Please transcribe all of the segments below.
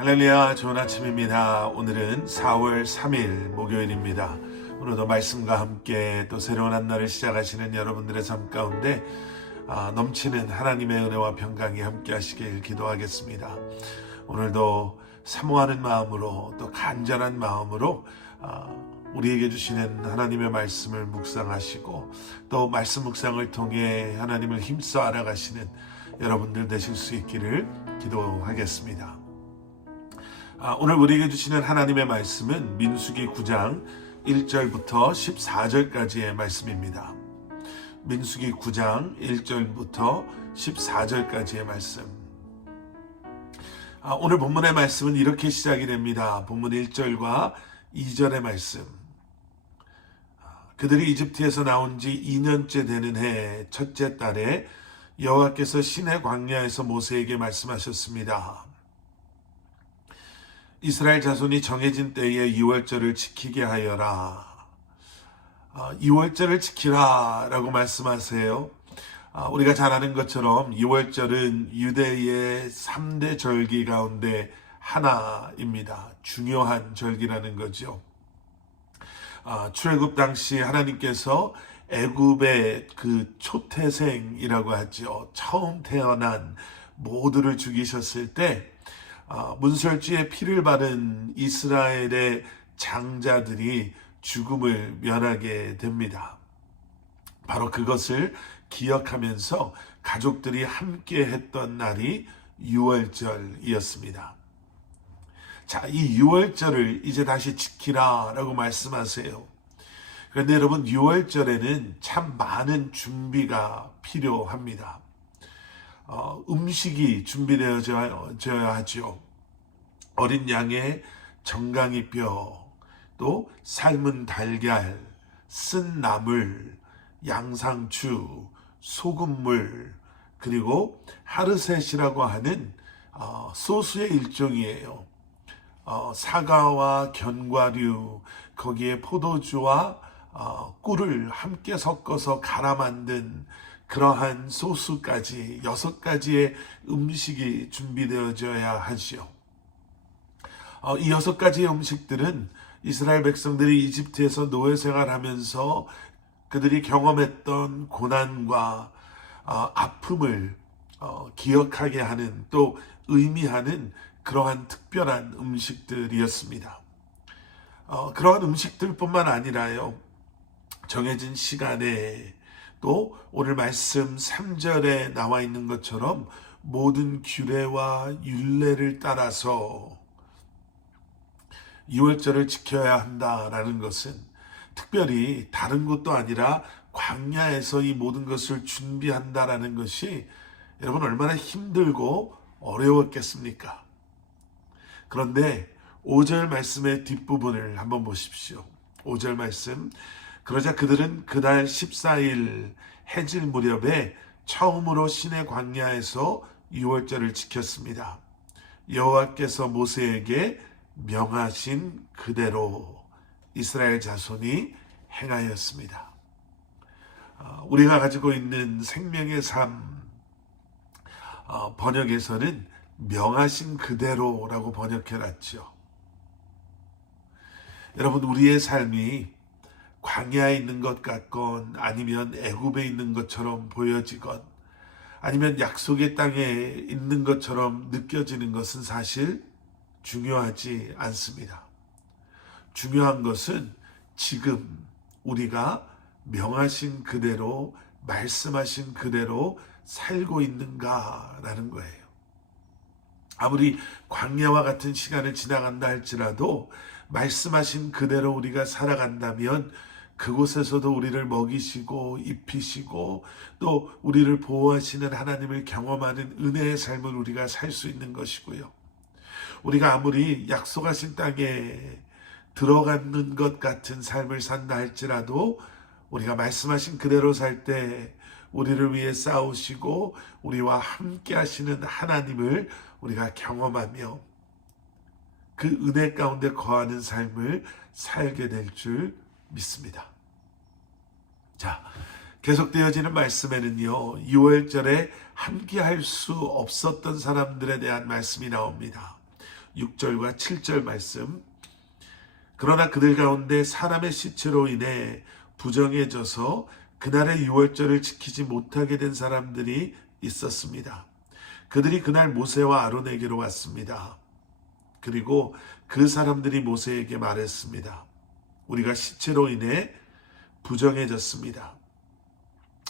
할렐루야, 좋은 아침입니다. 오늘은 4월 3일 목요일입니다. 오늘도 말씀과 함께 또 새로운 한 날을 시작하시는 여러분들의 삶 가운데 넘치는 하나님의 은혜와 평강이 함께 하시길 기도하겠습니다. 오늘도 사모하는 마음으로 또 간절한 마음으로 우리에게 주시는 하나님의 말씀을 묵상하시고 또 말씀 묵상을 통해 하나님을 힘써 알아가시는 여러분들 되실 수 있기를 기도하겠습니다. 오늘 우리에게 주시는 하나님의 말씀은 민수기 9장 1절부터 14절까지의 말씀입니다. 민수기 9장 1절부터 14절까지의 말씀. 오늘 본문의 말씀은 이렇게 시작이 됩니다. 본문 1절과 2절의 말씀. 그들이 이집트에서 나온 지 2년째 되는 해 첫째 달에 여호와께서 시내 광야에서 모세에게 말씀하셨습니다. 이스라엘 자손이 정해진 때에 유월절을 지키게 하여라. 유월절을 지키라 라고 말씀하세요. 우리가 잘 아는 것처럼 유월절은 유대의 3대 절기 가운데 하나입니다. 중요한 절기라는 거죠. 출애굽 당시 하나님께서 애굽의 그 초태생이라고 하죠. 처음 태어난 모두를 죽이셨을 때 문설주의 피를 바른 이스라엘의 장자들이 죽음을 면하게 됩니다. 바로 그것을 기억하면서 가족들이 함께 했던 날이 유월절이었습니다. 자, 이 유월절을 이제 다시 지키라 라고 말씀하세요. 그런데 여러분, 유월절에는 참 많은 준비가 필요합니다. 음식이 준비되어져야 하죠. 어린 양의 정강이 뼈, 또 삶은 달걀, 쓴 나물, 양상추, 소금물, 그리고 하르셋이라고 하는 소스의 일종이에요. 사과와 견과류, 거기에 포도주와 꿀을 함께 섞어서 갈아 만든 그러한 소스까지 6가지의 음식이 준비되어져야 하지요. 이 6가지의 음식들은 이스라엘 백성들이 이집트에서 노예 생활하면서 그들이 경험했던 고난과 아픔을 기억하게 하는 또 의미하는 그러한 특별한 음식들이었습니다. 그러한 음식들뿐만 아니라요. 정해진 시간에 또 오늘 말씀 3절에 나와 있는 것처럼 모든 규례와 율례를 따라서 유월절을 지켜야 한다라는 것은 특별히 다른 것도 아니라 광야에서 이 모든 것을 준비한다라는 것이 여러분 얼마나 힘들고 어려웠겠습니까? 그런데 5절 말씀의 뒷부분을 한번 보십시오. 5절 말씀. 그러자 그들은 그달 14일 해질 무렵에 처음으로 시내 광야에서 유월절을 지켰습니다. 여호와께서 모세에게 명하신 그대로 이스라엘 자손이 행하였습니다. 우리가 가지고 있는 생명의 삶 번역에서는 명하신 그대로라고 번역해놨죠. 여러분, 우리의 삶이 광야에 있는 것 같건 아니면 애굽에 있는 것처럼 보여지건 아니면 약속의 땅에 있는 것처럼 느껴지는 것은 사실 중요하지 않습니다. 중요한 것은 지금 우리가 명하신 그대로 말씀하신 그대로 살고 있는가라는 거예요. 아무리 광야와 같은 시간을 지나간다 할지라도 말씀하신 그대로 우리가 살아간다면 그곳에서도 우리를 먹이시고 입히시고 또 우리를 보호하시는 하나님을 경험하는 은혜의 삶을 우리가 살 수 있는 것이고요. 우리가 아무리 약속하신 땅에 들어가는 것 같은 삶을 산다 할지라도 우리가 말씀하신 그대로 살 때 우리를 위해 싸우시고 우리와 함께 하시는 하나님을 우리가 경험하며 그 은혜 가운데 거하는 삶을 살게 될 줄 믿습니다. 자, 계속되어지는 말씀에는요, 유월절에 함께 할 수 없었던 사람들에 대한 말씀이 나옵니다. 6절과 7절 말씀. 그러나 그들 가운데 사람의 시체로 인해 부정해져서 그날의 유월절을 지키지 못하게 된 사람들이 있었습니다. 그들이 그날 모세와 아론에게로 왔습니다. 그리고 그 사람들이 모세에게 말했습니다. 우리가 시체로 인해 부정해졌습니다.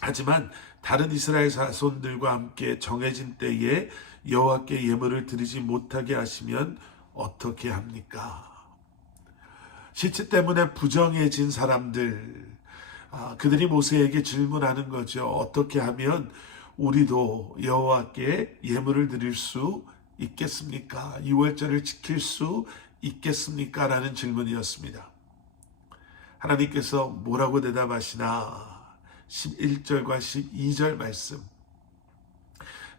하지만 다른 이스라엘 자손들과 함께 정해진 때에 여호와께 예물을 드리지 못하게 하시면 어떻게 합니까? 시체 때문에 부정해진 사람들, 그들이 모세에게 질문하는 거죠. 어떻게 하면 우리도 여호와께 예물을 드릴 수 있겠습니까? 유월절을 지킬 수 있겠습니까? 라는 질문이었습니다. 하나님께서 뭐라고 대답하시나? 11절과 12절 말씀.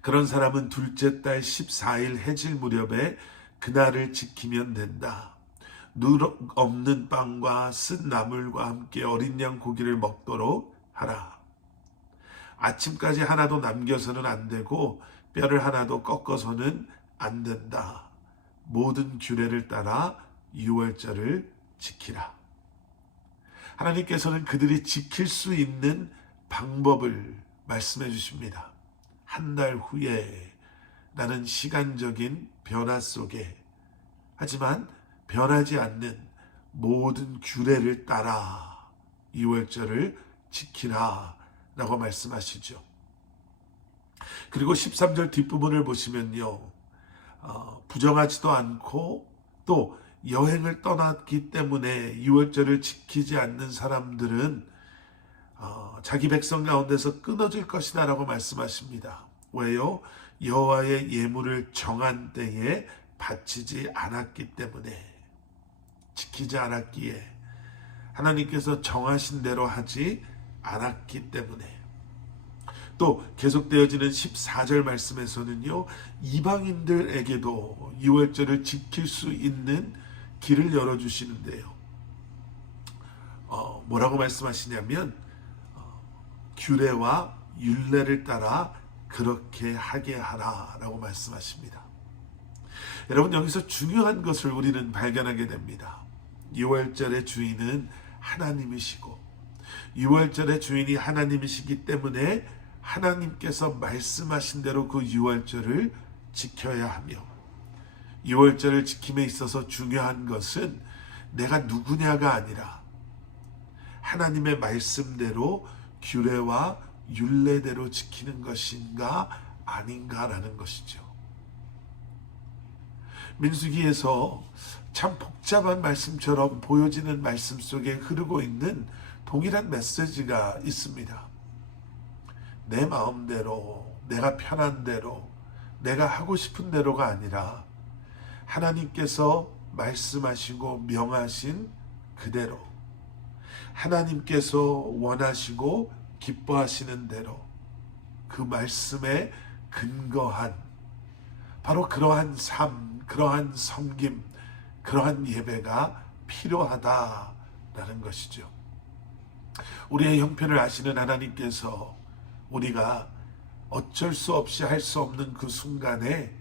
그런 사람은 둘째 달 14일 해질 무렵에 그날을 지키면 된다. 누룩 없는 빵과 쓴 나물과 함께 어린 양 고기를 먹도록 하라. 아침까지 하나도 남겨서는 안 되고 뼈를 하나도 꺾어서는 안 된다. 모든 규례를 따라 유월절을 지키라. 하나님께서는 그들이 지킬 수 있는 방법을 말씀해 주십니다. 한 달 후에 라는 시간적인 변화 속에, 하지만 변하지 않는 모든 규례를 따라 유월절을 지키라 라고 말씀하시죠. 그리고 13절 뒷부분을 보시면요, 부정하지도 않고 또 여행을 떠났기 때문에 유월절을 지키지 않는 사람들은 자기 백성 가운데서 끊어질 것이다 라고 말씀하십니다. 왜요? 여호와의 예물을 정한 때에 바치지 않았기 때문에, 지키지 않았기에, 하나님께서 정하신 대로 하지 않았기 때문에. 또 계속되어지는 14절 말씀에서는요, 이방인들에게도 유월절을 지킬 수 있는 길을 열어주시는데요. 뭐라고 말씀하시냐면 규례와 율례를 따라 그렇게 하게 하라라고 말씀하십니다. 여러분, 여기서 중요한 것을 우리는 발견하게 됩니다. 유월절의 주인은 하나님이시고, 유월절의 주인이 하나님이시기 때문에 하나님께서 말씀하신 대로 그 유월절을 지켜야 하며, 유월절을 지킴에 있어서 중요한 것은 내가 누구냐가 아니라 하나님의 말씀대로 규례와 율례대로 지키는 것인가 아닌가라는 것이죠. 민수기에서 참 복잡한 말씀처럼 보여지는 말씀 속에 흐르고 있는 동일한 메시지가 있습니다. 내 마음대로, 내가 편한 대로, 내가 하고 싶은 대로가 아니라 하나님께서 말씀하시고 명하신 그대로, 하나님께서 원하시고 기뻐하시는 대로, 그 말씀에 근거한 바로 그러한 삶, 그러한 섬김, 그러한 예배가 필요하다라는 것이죠. 우리의 형편을 아시는 하나님께서 우리가 어쩔 수 없이 할 수 없는 그 순간에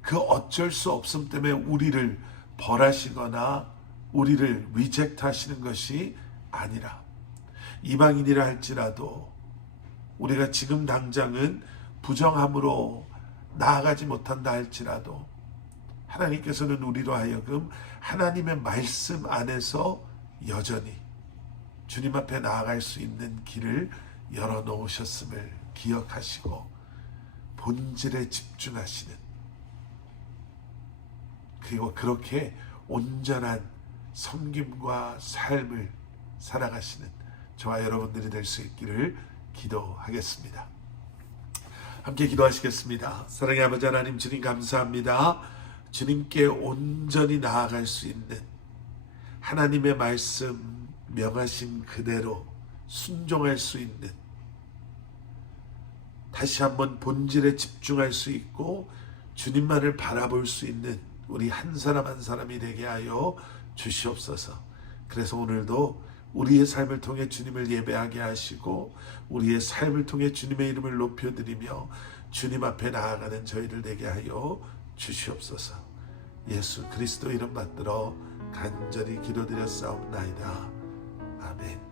그 어쩔 수 없음 때문에 우리를 벌하시거나 우리를 리젝트 하시는 것이 아니라, 이방인이라 할지라도 우리가 지금 당장은 부정함으로 나아가지 못한다 할지라도 하나님께서는 우리로 하여금 하나님의 말씀 안에서 여전히 주님 앞에 나아갈 수 있는 길을 열어놓으셨음을 기억하시고 본질에 집중하시는, 그리고 그렇게 온전한 섬김과 삶을 살아가시는 저와 여러분들이 될 수 있기를 기도하겠습니다. 함께 기도하시겠습니다. 사랑의 아버지 하나님, 주님 감사합니다. 주님께 온전히 나아갈 수 있는, 하나님의 말씀 명하신 그대로 순종할 수 있는, 다시 한번 본질에 집중할 수 있고 주님만을 바라볼 수 있는 우리 한 사람 한 사람이 되게 하여 주시옵소서. 그래서 오늘도 우리의 삶을 통해 주님을 예배하게 하시고 우리의 삶을 통해 주님의 이름을 높여드리며 주님 앞에 나아가는 저희들 되게 하여 주시옵소서. 예수 그리스도 이름 받들어 간절히 기도드렸사옵나이다. 아멘.